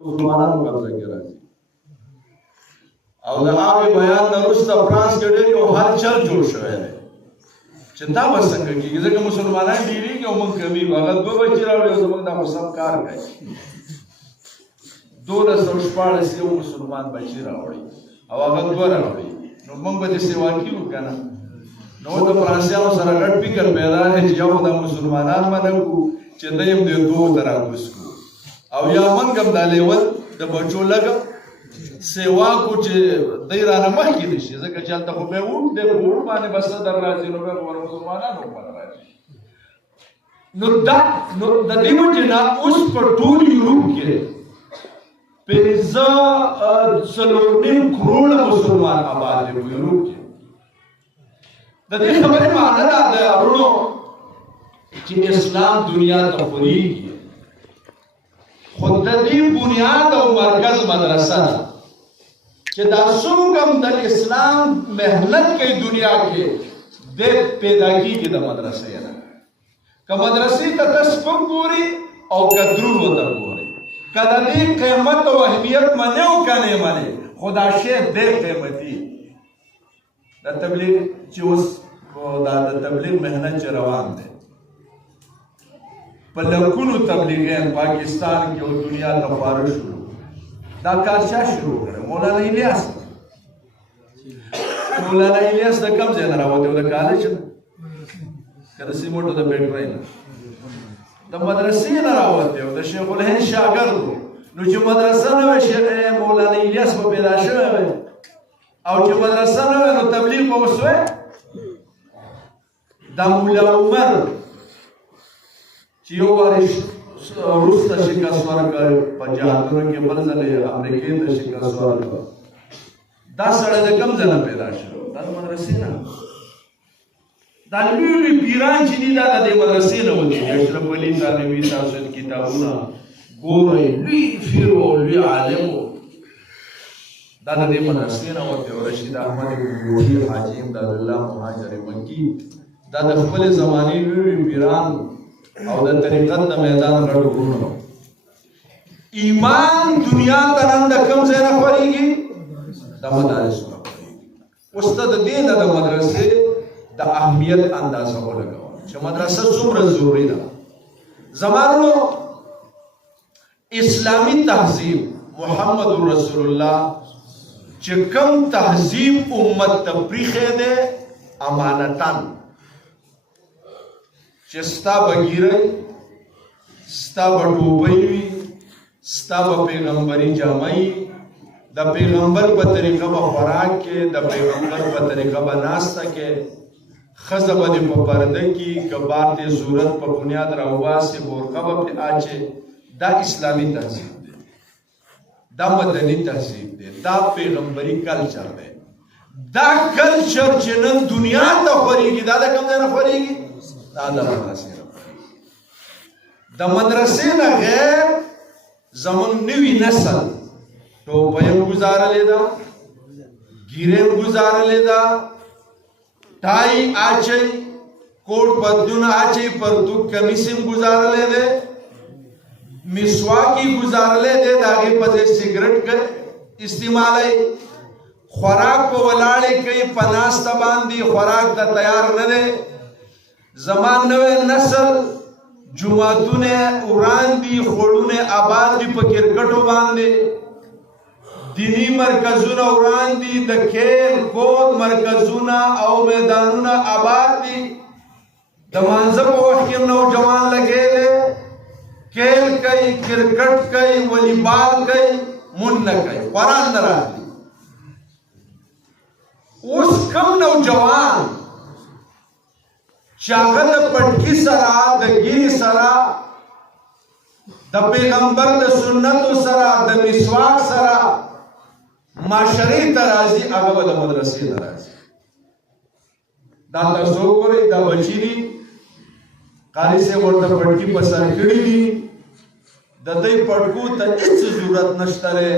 مسلمانانو قبضه کې راځي او د هغه بیان نه وروسته فرانس کې ډېر یو هلچل جوړ شوی دی چې دا به څنګه کېږي ځکه مسلمانان ډېرېږي او موږ کمیږو هغه دوه بچي راوړي او زموږ دا خو سم کار کوي 1214 یو مسلمان بچي راوړي او هغه دوه راوړي نو موږ به دې سیوا کیږو که نه نو د فرانسیانو سره ګډ فکر پیدا دی چې یو د مسلمانان منع کړو چې دی هم دې دوو ته راکوز کړو او یا موږ هم دا لیول د بچو لږه سیوا کو چې دی رانه مخکې نه شي ځکه چې هلته خو بیا ووټ دی په ووټ باندې به صدر راځي نو بیا خو مسلمانانو باندې راځي نو د دې وجې نه اوس په ټول یورپ کې 5.5 کروڑه مسلمان آباد دی په یورپ کې د دې خبرې معنی دا ده ورونو چې اسلام دنیا ته خورېږي خو د دې بنیاد او مرکز مدرسه ده چې دا څوک هم د اسلام محنت کوي دنیا کې د پیدا کېږي د مدرسې نه که مدرسې ته ته سپک ګوري او که درون ورته ګوري که د دې قیمت او اهمیت منې او که نه منې خو دا شی ډېر قیمتي د تبلیغ چې اوس دا د تبلیغ محنت چې روان دی په لکونو تبلیغیان پاکستان کې او دنیا ته خپاره شروع دا کار چا شروع کړی مولانا الیاس د کوم ځای نه راوتی و د کالج نه که د سیموټو د بیټرۍ نه د مدرسې نه راوتی و د شیخ الهند شاګرد و نو چې مدرسه نه وی مولانا الیاس به پیدا شوی وی او چې مدرسه نه وی نو تبلیغ به وسوی دا مولا عمر چې یو وارې وروسته شکست ورکړ په جهادونو کې بل ځل یې امریکې ته شکست ورکړ دا سړی د کوم ځای نه پیدا شو دا د مدرسې نه دا لوی لوی پیران چې دي دا د دې مدرسې نه وتي اشرف علي تھانوي تاسو کتابونه ګورئ لوی پیر و لوی عالم و دا د دې مدرسې نه وتي او رشید احمد ګوري حاجي امداد الله مهاجر مکی دا د خپل زمانې لوی پیران او د طریقت د میدان غړو ګورو ایمان دنیا ته نن د کوم ځای نه خورېږي د مدارسو نه خورېږي اوس ته د دې نه د مدرسې د اهمیت اندازه ولګوه چې مدرسه څومره ضروري ده زمانو اسلامي تهذیب محمد رسول الله چې کوم تهذیب امت ته پریښی دی امانتاً چې ستا به ګیری ستا به ټوپۍ وي ستا به پیغمبري جامه وي د پیغمبر په طریقه به خوراک کې د پیغمبر په طریقه به ناسته کې ښځه به دې په پرده کې که بار دې ضرورت په بنیاد راوباسې برقه به پرې اچې دا اسلامي تهذیب دی دا مدني تهذیب دی دا پیغمبري کلچر دی دا کلچر چې نن دنیا ته خورېږي دا د کوم ځای نه خورېږي دا د مدرسې نه د مدرسې نه غیر زموږ نوي نسل ټوپۍ هم ګزارلې ده ګیرې هم ګزارلې ده ټای اچئ کوټ پتلون اچئ پرتوک کمیس هم ګزارلې ده مسواک یې ګزارلې ده د هغې په ځای سګرټ استعمالوي خوراک په ولاړې کوي په ناسته باندې خوراک ته تیار نه دی زمان نوی نسل جماعتونه وران دي خوړونه آباد دي په کرکټو باندې دینی مرکزونه وران دي د کھیل کود مرکزونه او میدانونه آباد دي د مانځه په وخت کې نوجوان لګې دي کھیل کوي کرکټ کوي والیبال کوي مون نه کوي قرآن نه راځي اوس کم نوجوان چې هغه د پټکي سره د ګیرې سره د پیغمبر د سنتو سره د مسواک سره معاشرې ته راځي هغه به د مدرسې نه راځي دا تاسو وګورئ دا بچي دي قاري صاحب ورته پټکي په سر کړي دي د دې پټکو ته هېڅ ضرورت نشته دی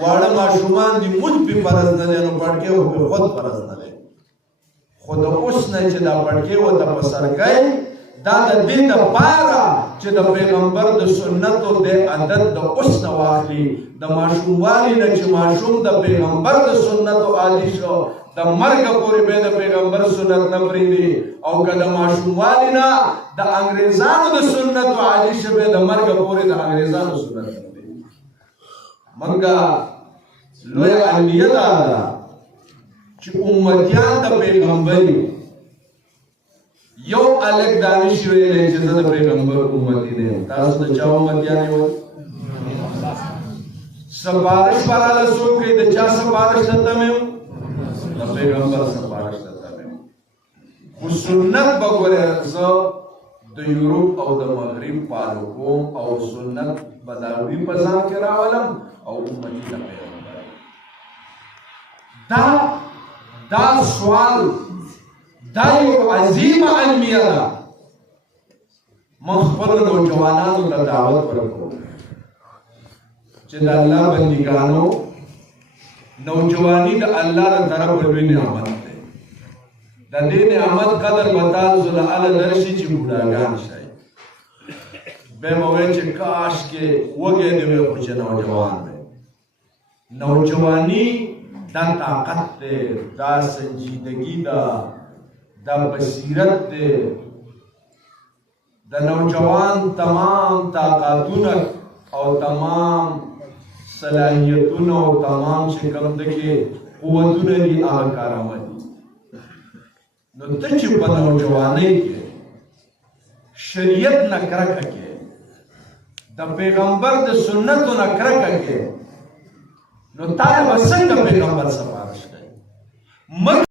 واړه ماشومان دي مونځ پې فرض نه دی نو پټکي پې خود فرض نه دی خو د اوس نه چې دا پټکې ورته په سر کوي دا د دې دپاره چې د پیغمبر د سنتو د عادت د اوس نه واخلي د ماشوموالي نه چې ماشوم د پیغمبر د سنتو عادي شو د مرګه پورې به د پیغمبر سنت نه پرېږدي او که د ماشوموالي نه د انګریزانو د سنتو عادي شو به د مرګه پورې د انګریزانو سنت نه پرېږدي. منګه لویه علمیه دا ده چې امتیان د پیغمبري یو الګ دانش ویلې چې د پیغمبر امتی دی. تاسو د چا امتیان یو سپارش پراله څوک کوي د چا سپارش ته مې د پیغمبر سپارش ته مې خو سنت به ګورې زه د یورپ او د مغرب پالو کوم او سنت به د هغوی په ځان کې راولم او امتي د پیغمبر. دا سوال دا یو عظیمه علمیه ده. من خپلو نوجوانانو ته دعوت ورکوم چې د الله بندګانو نوجواني د الله له طرفه لوی نعمت دی. د دې نعمت قدر به تاسو له هله درشي چې بوډاګان شئ. بیا به وایئ چې کاشکې وږی دې وی خو چې نوجوان دی. نوجواني دا طاقت دی، دا سنجیدګي ده، دا بصیرت دی. د نوجوان تمام طاقتونه او تمام صلاحیتونه او تمام چې کوم دغه قوتونه دي هغه کارآمد دي. نو ته چې په نوجوانۍ کې شریعت نه کرکه کې د پیغمبر د سنتو نه کرکه کې نو تا به څنګه پیغمبر سپارش کوي؟